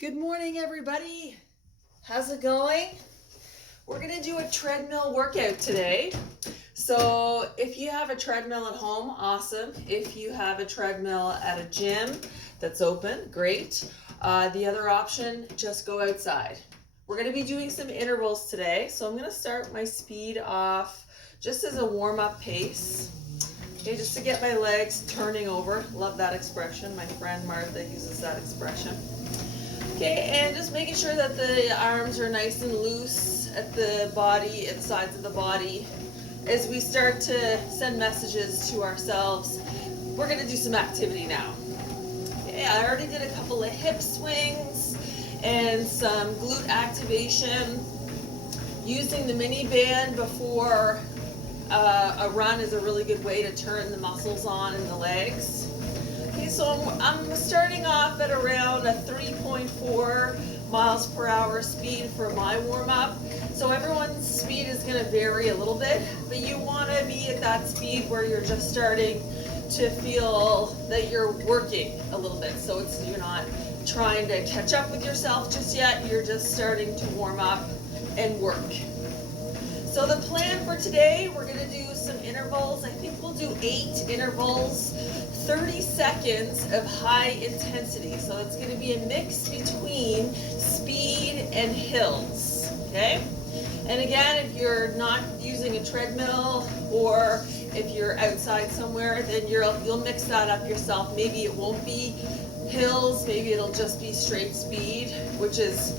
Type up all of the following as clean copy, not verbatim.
Good morning, everybody. How's it going? We're going to do a treadmill workout today. So if you have a treadmill at home, awesome. If you have a treadmill at a gym that's open, great. The other option, just go outside. We're going to be doing some intervals today. So I'm going to start my speed off just as a warm-up pace. Okay, just to get my legs turning over. Love that expression. My friend Martha uses that expression. Okay, and just making sure that the arms are nice and loose at the body, at the sides of the body. As we start to send messages to ourselves, we're going to do some activity now. Okay, I already did a couple of hip swings and some glute activation. Using the mini band before a run is a really good way to turn the muscles on in the legs. Okay, so I'm starting off at around a 3.4 miles per hour speed for my warm-up. So everyone's speed is going to vary a little bit, but you want to be at that speed where you're just starting to feel that you're working a little bit. So you're not trying to catch up with yourself just yet, you're just starting to warm up and work. So the plan for today, we're going to do some intervals. I think we'll do 8 intervals, 30 seconds of high intensity. So it's going to be a mix between speed and hills, okay? And again, if you're not using a treadmill or if you're outside somewhere, then you'll mix that up yourself. Maybe it won't be hills, maybe it'll just be straight speed, which is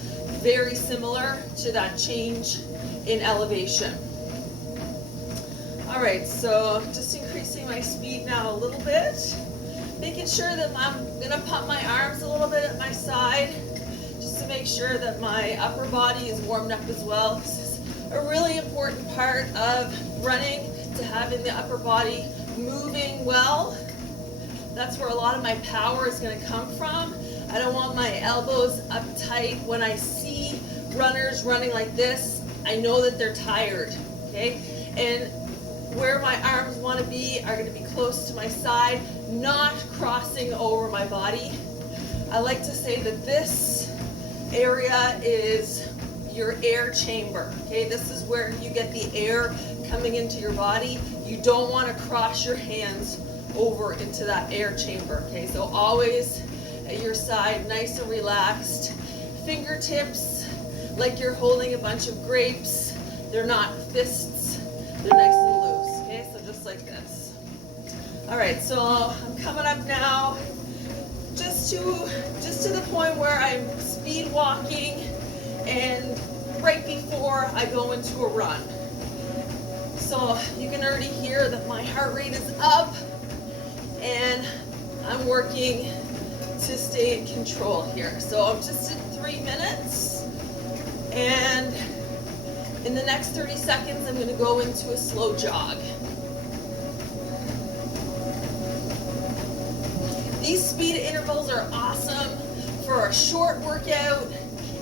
very similar to that change in elevation. All right, so just increasing my speed now a little bit, making sure that I'm gonna pump my arms a little bit at my side, just to make sure that my upper body is warmed up as well. This is a really important part of running, to having the upper body moving well. That's where a lot of my power is gonna come from. I don't want my elbows uptight. When I see runners running like this, I know that they're tired, okay? And where my arms want to be are going to be close to my side, not crossing over my body. I like to say that this area is your air chamber, okay? This is where you get the air coming into your body. You don't want to cross your hands over into that air chamber, okay? So always at your side, nice and relaxed. Fingertips like you're holding a bunch of grapes. They're not fists, they're nice and loose, okay? So just like this. All right, so I'm coming up now just to the point where I'm speed walking and right before I go into a run. So you can already hear that my heart rate is up and I'm working to stay in control here. So I'm just in 3 minutes. And in the next 30 seconds, I'm going to go into a slow jog. These speed intervals are awesome for a short workout.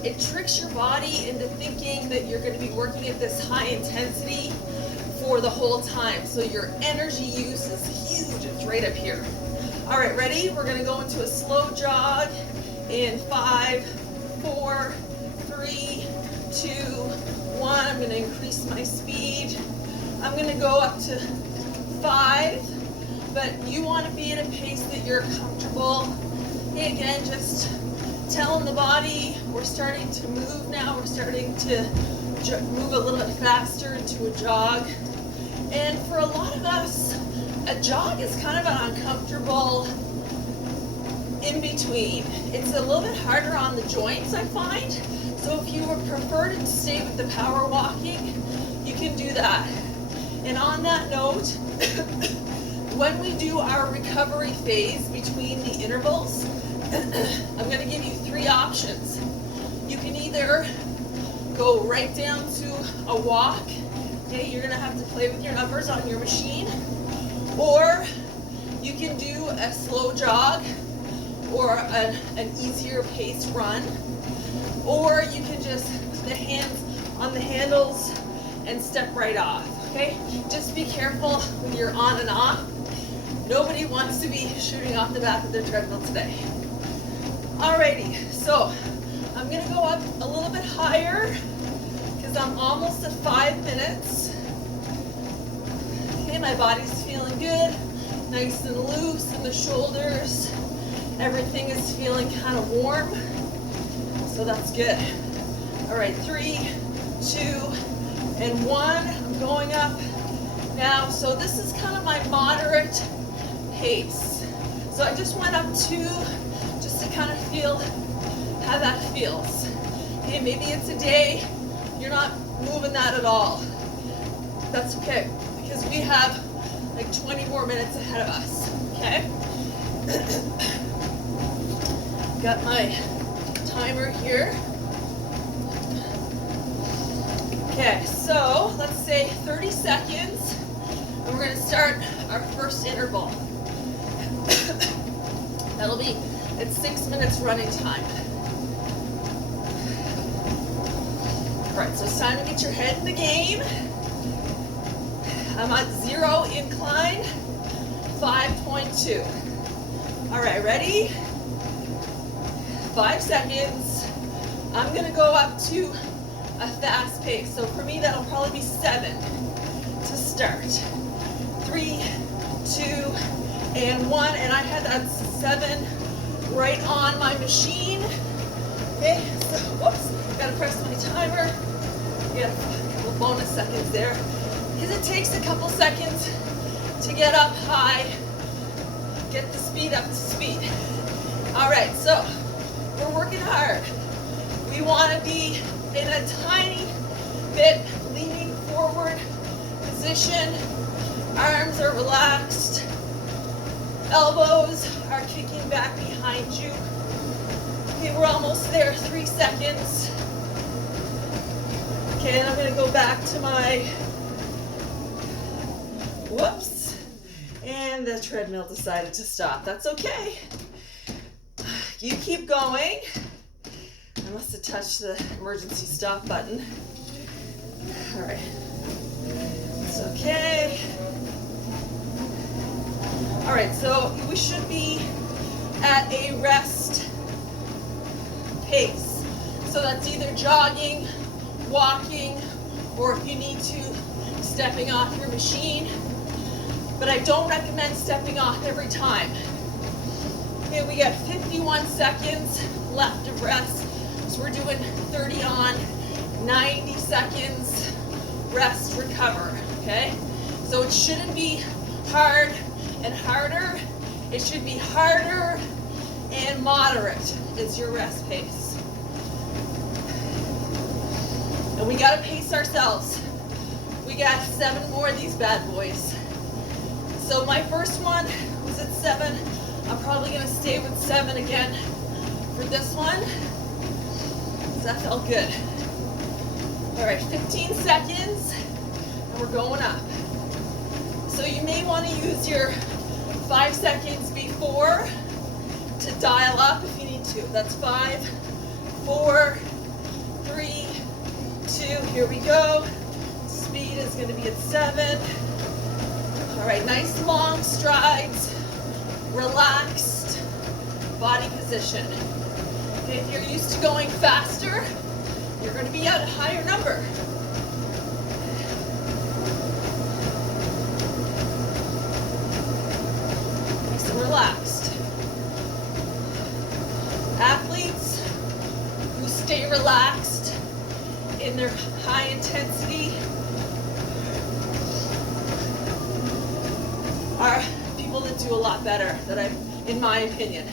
It tricks your body into thinking that you're going to be working at this high intensity for the whole time. So your energy use is huge. It's right up here. All right, ready? We're going to go into a slow jog in 5, 4, 3, 2, 1. I'm going to increase my speed. I'm going to go up to 5, but you want to be at a pace that you're comfortable. Okay, again, just telling the body we're starting to move now. We're starting to move a little bit faster into a jog. And for a lot of us, a jog is kind of an uncomfortable in between. It's a little bit harder on the joints, I find. So if you would prefer to stay with the power walking, you can do that. And on that note, when we do our recovery phase between the intervals, I'm going to give you 3 options. You can either go right down to a walk. Okay, you're going to have to play with your numbers on your machine. Or you can do a slow jog or an easier pace run. Or you can just put the hands on the handles and step right off, okay? Just be careful when you're on and off. Nobody wants to be shooting off the back of their treadmill today. Alrighty, so higher because I'm almost at 5 minutes. Okay, my body's feeling good, nice and loose in the shoulders. Everything is feeling kind of warm, so that's good. All right, 3, 2, and 1. I'm going up now. So this is kind of my moderate pace. So I just went up 2 just to kind of feel how that feels. Okay, maybe it's a day you're not moving that at all. That's okay, because we have like 20 more minutes ahead of us, okay? Got my timer here. Okay, so let's say 30 seconds, and we're gonna start our first interval. That'll be at 6 minutes running time. All right, so it's time to get your head in the game. I'm at 0 incline, 5.2. All right, ready? 5 seconds. I'm gonna go up to a fast pace. So for me, that'll probably be 7 to start. 3, 2, and 1. And I had that 7 right on my machine. Okay, so whoops, gotta press my timer. Get a couple bonus seconds there, because it takes a couple seconds to get up high, get the speed up to speed. All right, so we're working hard. We want to be in a tiny bit leaning forward position. Arms are relaxed. Elbows are kicking back behind you. Okay, we're almost there. 3 seconds. Okay, and I'm going to go back to my, whoops, and the treadmill decided to stop. That's okay. You keep going. I must have touched the emergency stop button. All right, it's okay. All right, so we should be at a rest pace. So that's either jogging, walking, or if you need to, stepping off your machine. But I don't recommend stepping off every time. Okay, we got 51 seconds left of rest. So we're doing 30 on, 90 seconds, rest, recover, okay? So it shouldn't be hard and harder. It should be harder and moderate is your rest pace. And we gotta pace ourselves. We got 7 more of these bad boys. So my first one was at 7. I'm probably gonna stay with 7 again for this one. So that felt good. All right, 15 seconds, and we're going up. So you may wanna use your 5 seconds before to dial up if you need to. That's 5, 4, 3, 2, here we go. Speed is gonna be at 7. All right, nice long strides, relaxed body position. Okay, if you're used to going faster, you're gonna be at a higher number. Nice and relaxed. Athletes who stay relaxed in their high intensity are people that do a lot better, in my opinion.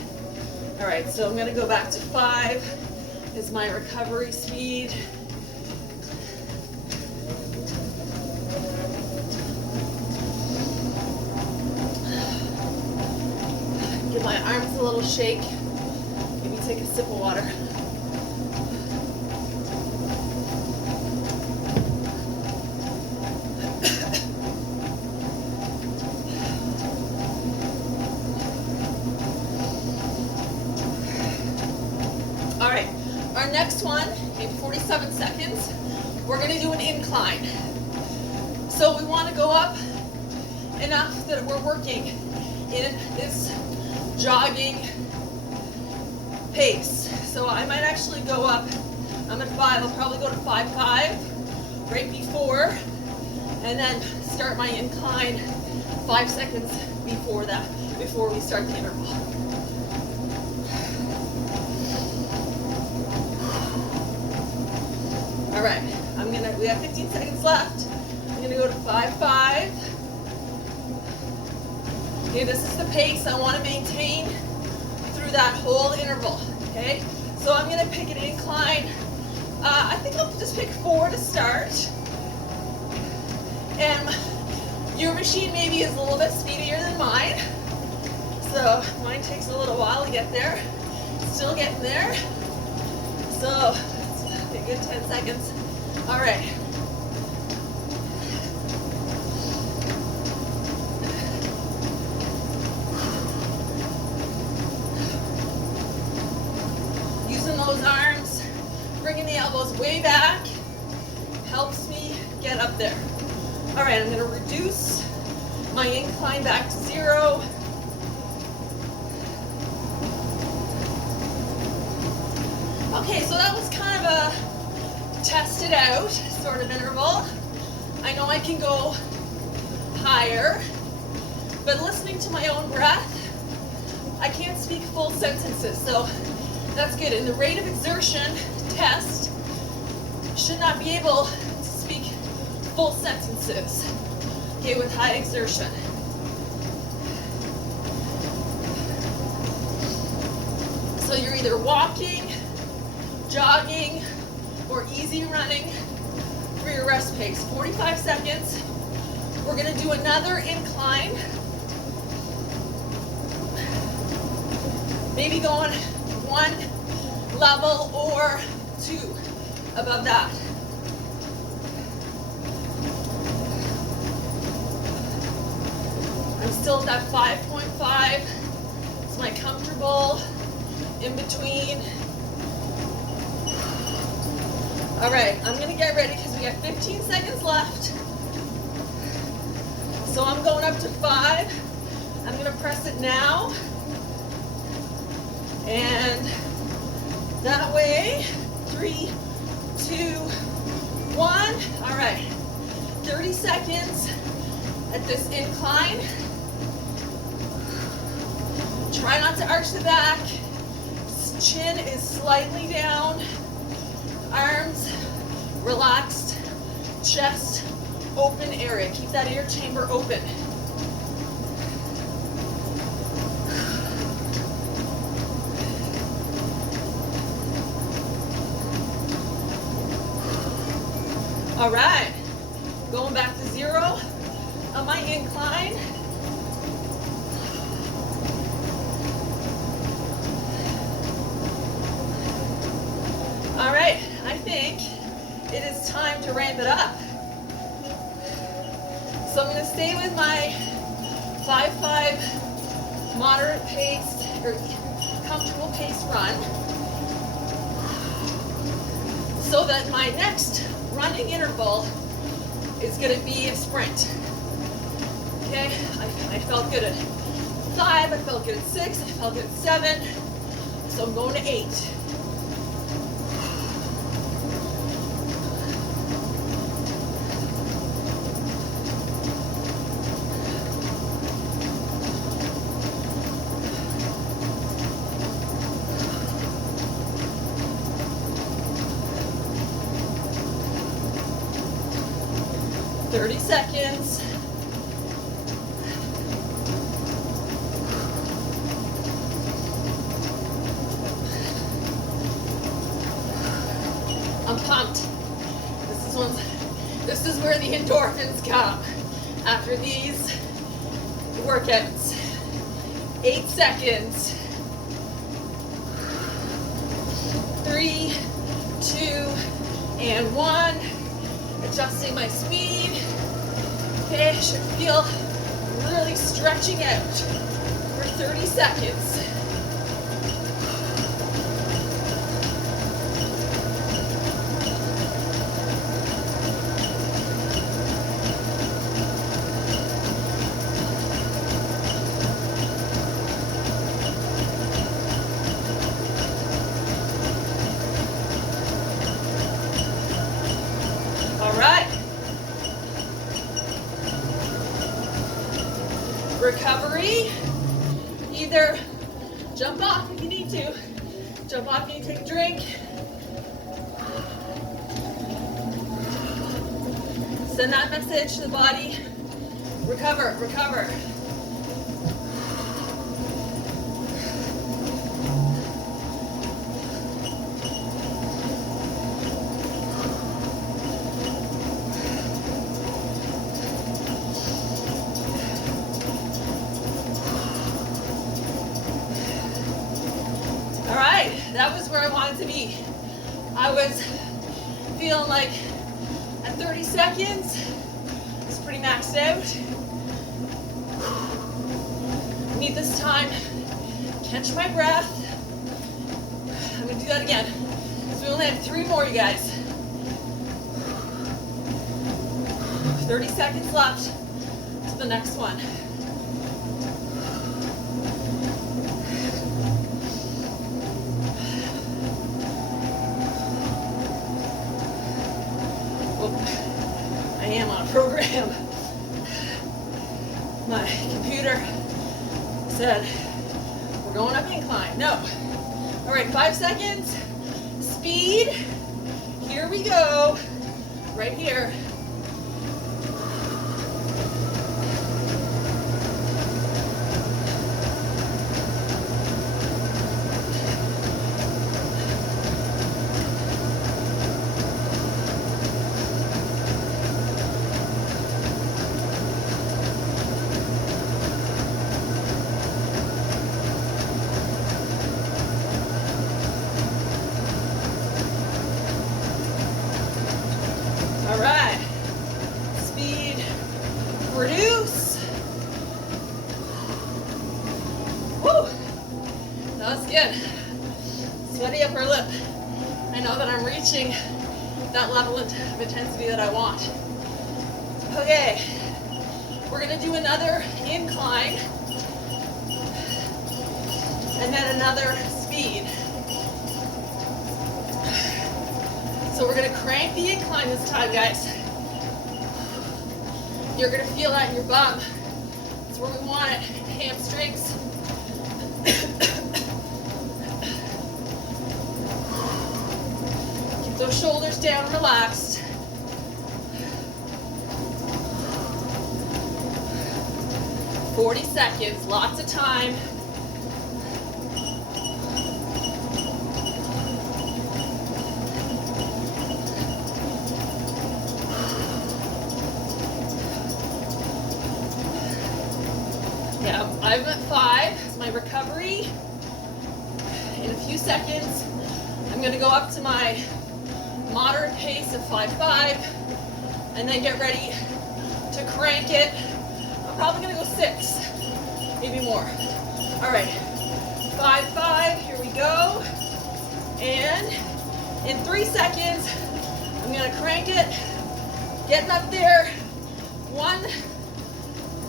All right, so I'm gonna go back to 5 is my recovery speed. Give my arms a little shake. Maybe take a sip of water. Our next one, in 47 seconds, we're gonna do an incline. So we wanna go up enough that we're working in this jogging pace. So I might actually go up I'm at 5. I'll probably go to 5-5 right before, and then start my incline 5 seconds before that, before we start the interval. All right, we have 15 seconds left. I'm gonna go to 5-5. Okay, this is the pace I want to maintain through that whole interval, okay? So I'm gonna pick an incline. I think I'll just pick 4 to start. And your machine maybe is a little bit speedier than mine. So mine takes a little while to get there. Still getting there. So it's a good 10 seconds. All right. Using those arms, bringing the elbows way back, helps me get up there. All right, I'm gonna reduce my incline back to 0. Okay, so that was kind of a test it out sort of interval. I know I can go higher, but listening to my own breath, I can't speak full sentences, so that's good. In the rate of exertion test, should not be able to speak full sentences, okay, with high exertion. So you're either walking, jogging, or easy running for your rest pace. 45 seconds. We're gonna do another incline. Maybe going 1 level or 2 above that. I'm still at that 5.5. It's my comfortable in between. All right, I'm gonna get ready because we got 15 seconds left. So I'm going up to 5. I'm gonna press it now. And that way, 3, 2, 1. All right, 30 seconds at this incline. Try not to arch the back. Chin is slightly down. Arms relaxed. Chest open area. Keep that air chamber open. All right, going back to 0 on my incline. All right, I think it is time to ramp it up. So I'm gonna stay with my 5-5 moderate pace or comfortable pace run, so that my next running interval is going to be a sprint. Okay, I felt good at 5, I felt good at 6, I felt good at 7, so I'm going to 8. Seconds. I'm pumped. This is where the endorphins come after these workouts. 8 seconds. 3, 2, and 1. Adjusting my speed. Okay, I should feel really stretching out for 30 seconds. too. Jump off and you take a drink. Send that message to the body. Recover, recover. All right, that was where I wanted to be. I was feeling like at 30 seconds, it's pretty maxed out. I need this time, catch my breath. I'm gonna do that again. So we only have 3 more, you guys. 30 seconds left to the next one. I am on a program. My computer said, we're going up incline. No. All right, 5 seconds. Speed. Here we go. Right here. All right, speed, reduce. Woo, that was good. Sweaty upper lip. I know that I'm reaching that level of intensity that I want. Okay, we're gonna do another incline and then another speed. So we're gonna crank the incline this time, guys. You're gonna feel that in your bum. That's where we want it, hamstrings. Keep those shoulders down, relaxed. "40 seconds, lots of time. Yeah, I'm at 5. It's my recovery. In a few seconds, I'm gonna go up to my moderate pace of 5.5 and then get ready to crank it. I'm probably gonna go 6, maybe more. All right, 5.5, here we go. And in 3 seconds, I'm gonna crank it, getting up there. 1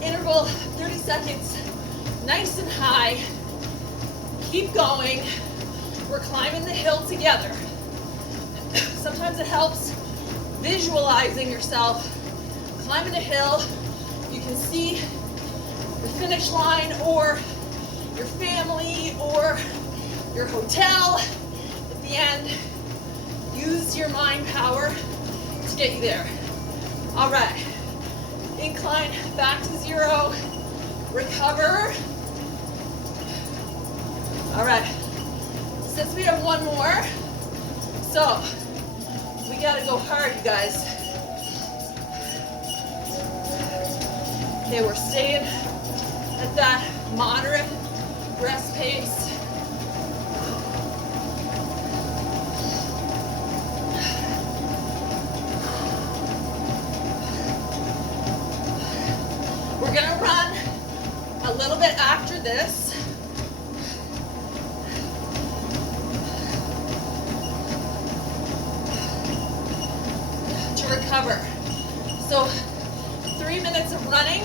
interval, 30 seconds, nice and high. Keep going. We're climbing the hill together. Sometimes it helps visualizing yourself climbing a hill. You can see the finish line or your family or your hotel at the end. Use your mind power to get you there. All right. Incline back to 0. Recover. All right. Since we have 1 more, so we gotta go hard, you guys. Okay, we're staying at that moderate rest pace. We're gonna run a little bit after this. To recover. So 3 minutes of running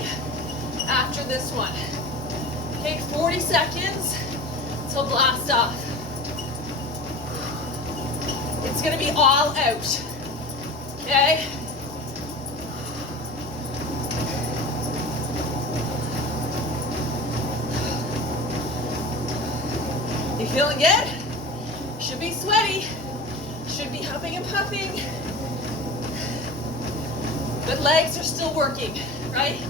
after this one. Okay, 40 seconds till blast off. It's gonna be all out. Okay? If Feeling good? Should be sweaty. Should be huffing and puffing. But legs are still working, right?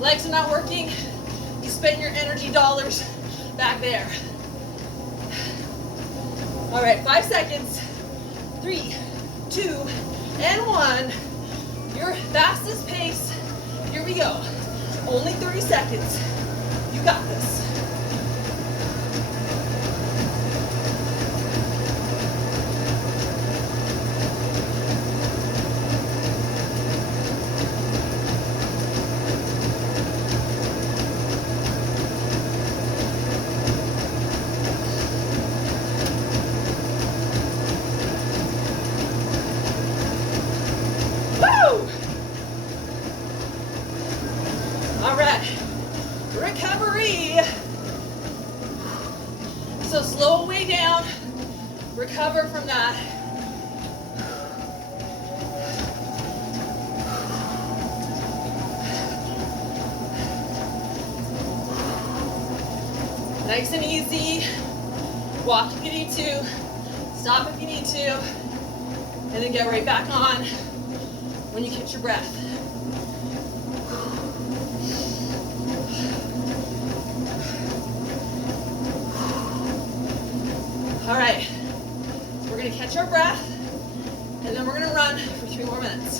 Legs are not working. You spend your energy dollars back there. All right, 5 seconds. 3, 2, and 1. Your fastest pace. Here we go. Only 30 seconds. You got this. So slow way down, recover from that. Nice and easy. Walk if you need to, stop if you need to, and then get right back on when you catch your breath. All right, we're gonna catch our breath, and then we're gonna run for 3 more minutes.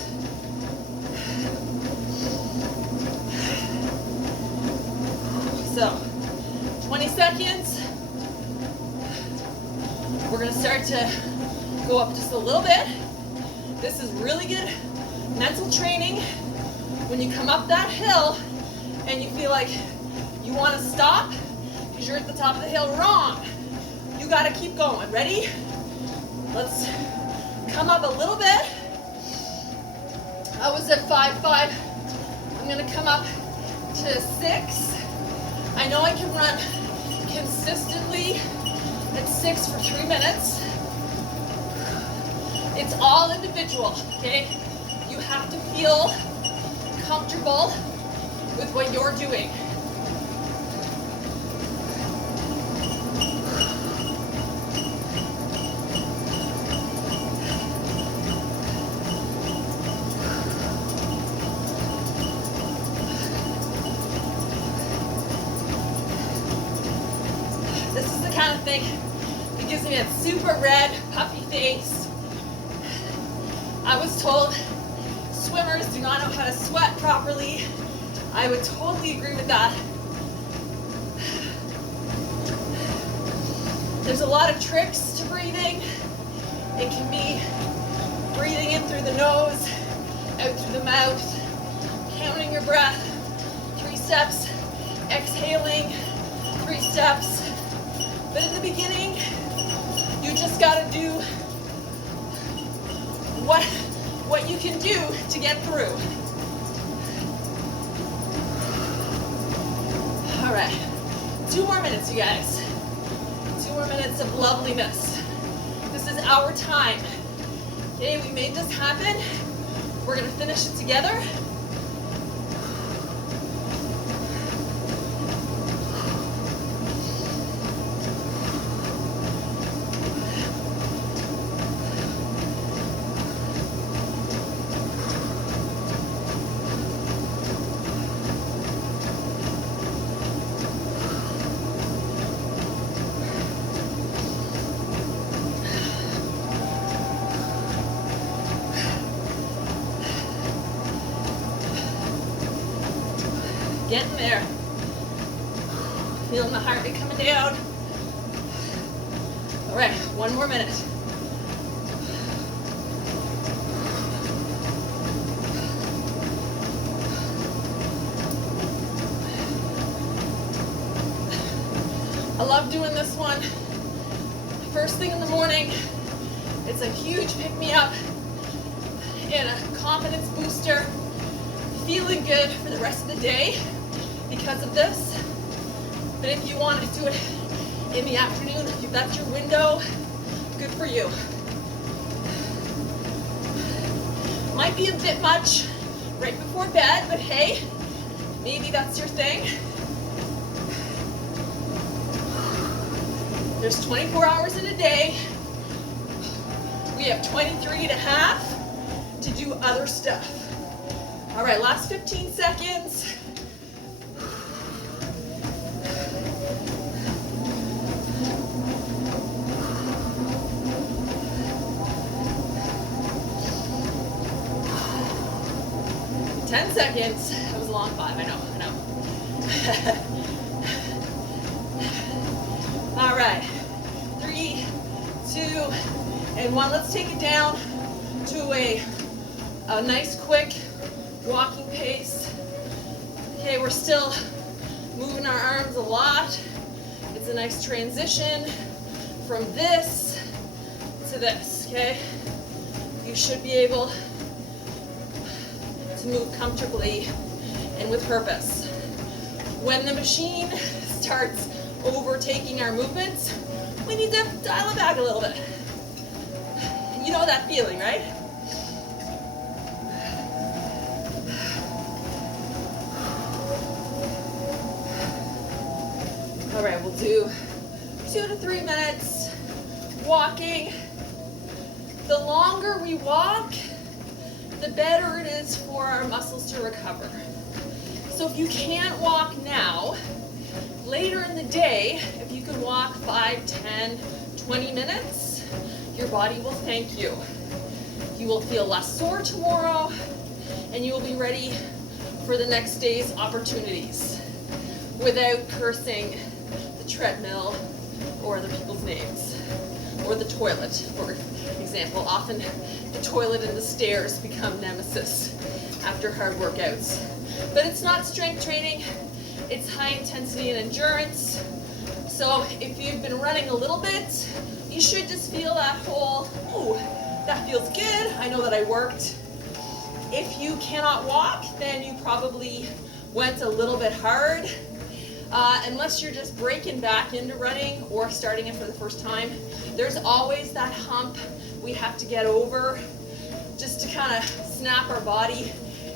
So, 20 seconds. We're gonna start to go up just a little bit. This is really good mental training. When you come up that hill and you feel like you wanna stop because you're at the top of the hill, wrong. You gotta keep going. Ready? Let's come up a little bit. I was at 5.5. I'm gonna come up to 6. I know I can run consistently at 6 for 3 minutes. It's all individual, okay? You have to feel comfortable with what you're doing. This is the kind of thing that gives me that super red, puffy face. I was told swimmers do not know how to sweat properly. I would totally agree with that. There's a lot of tricks to breathing. It can be breathing in through the nose, out through the mouth, counting your breath, 3 steps, exhaling, 3 steps. But in the beginning, you just gotta do what you can do to get through. All right, 2 more minutes, you guys. 2 more minutes of loveliness. This is our time. Okay, we made this happen. We're gonna finish it together. Getting there. Feeling the heart rate coming down. All right, 1 more minute. I love doing this one. First thing in the morning. It's a huge pick-me-up and a confidence booster. Feeling good for the rest of the day because of this. But if you want to do it in the afternoon, if that's your window, good for you. Might be a bit much right before bed, but hey, maybe that's your thing. There's 24 hours in a day. We have 23 and a half to do other stuff. All right, last 15 seconds. Ten seconds. That was a long 5, I know. All right, 3, 2, and 1. Let's take it down to a nice quick walking pace. Okay, we're still moving our arms a lot. It's a nice transition from this to this, okay? You should be able to move comfortably and with purpose. When the machine starts overtaking our movements, we need to dial it back a little bit. You know that feeling, right? All right, we'll do 2 to 3 minutes walking. The longer we walk, the better it is for our muscles to recover. So if you can't walk now, later in the day, if you can walk 5, 10, 20 minutes, your body will thank you. You will feel less sore tomorrow, and you will be ready for the next day's opportunities without cursing the treadmill or other people's names, or the toilet, for example. Often the toilet and the stairs become nemesis after hard workouts. But it's not strength training, it's high intensity and endurance. So if you've been running a little bit, you should just feel that whole, ooh, that feels good, I know that I worked. If you cannot walk, then you probably went a little bit hard. Unless you're just breaking back into running or starting it for the first time, there's always that hump we have to get over just to kind of snap our body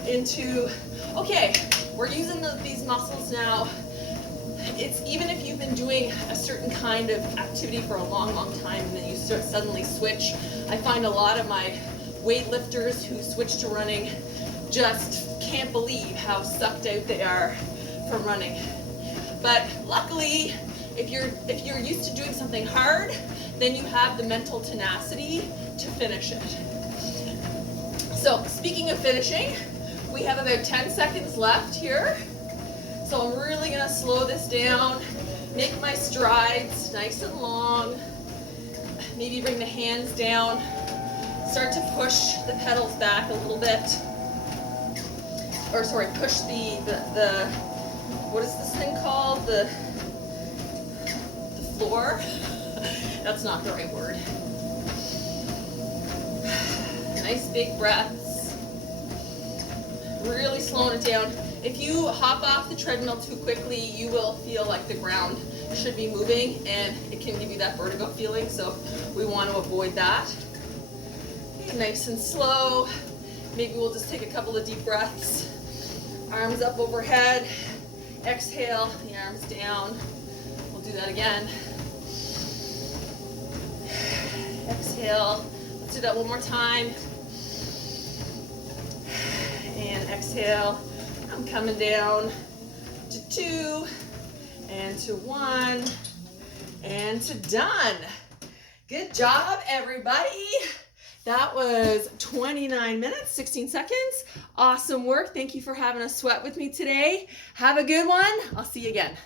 into, okay, we're using these muscles now. It's even if you've been doing a certain kind of activity for a long, long time and then you suddenly switch. I find a lot of my weightlifters who switch to running just can't believe how sucked out they are from running. But luckily, if you're used to doing something hard, then you have the mental tenacity to finish it. So speaking of finishing, we have about 10 seconds left here. So I'm really gonna slow this down, make my strides nice and long, maybe bring the hands down, start to push the pedals back a little bit, or sorry, push the what is this thing called? The floor? That's not the right word. Nice big breaths. Really slowing it down. If you hop off the treadmill too quickly, you will feel like the ground should be moving and it can give you that vertigo feeling, so we want to avoid that. Okay, nice and slow. Maybe we'll just take a couple of deep breaths. Arms up overhead. Exhale, the arms down. We'll do that again. Exhale. Let's do that one more time. And exhale. I'm coming down to 2, and to 1, and to done. Good job, everybody. That was 29 minutes, 16 seconds. Awesome work. Thank you for having a sweat with me today. Have a good one. I'll see you again.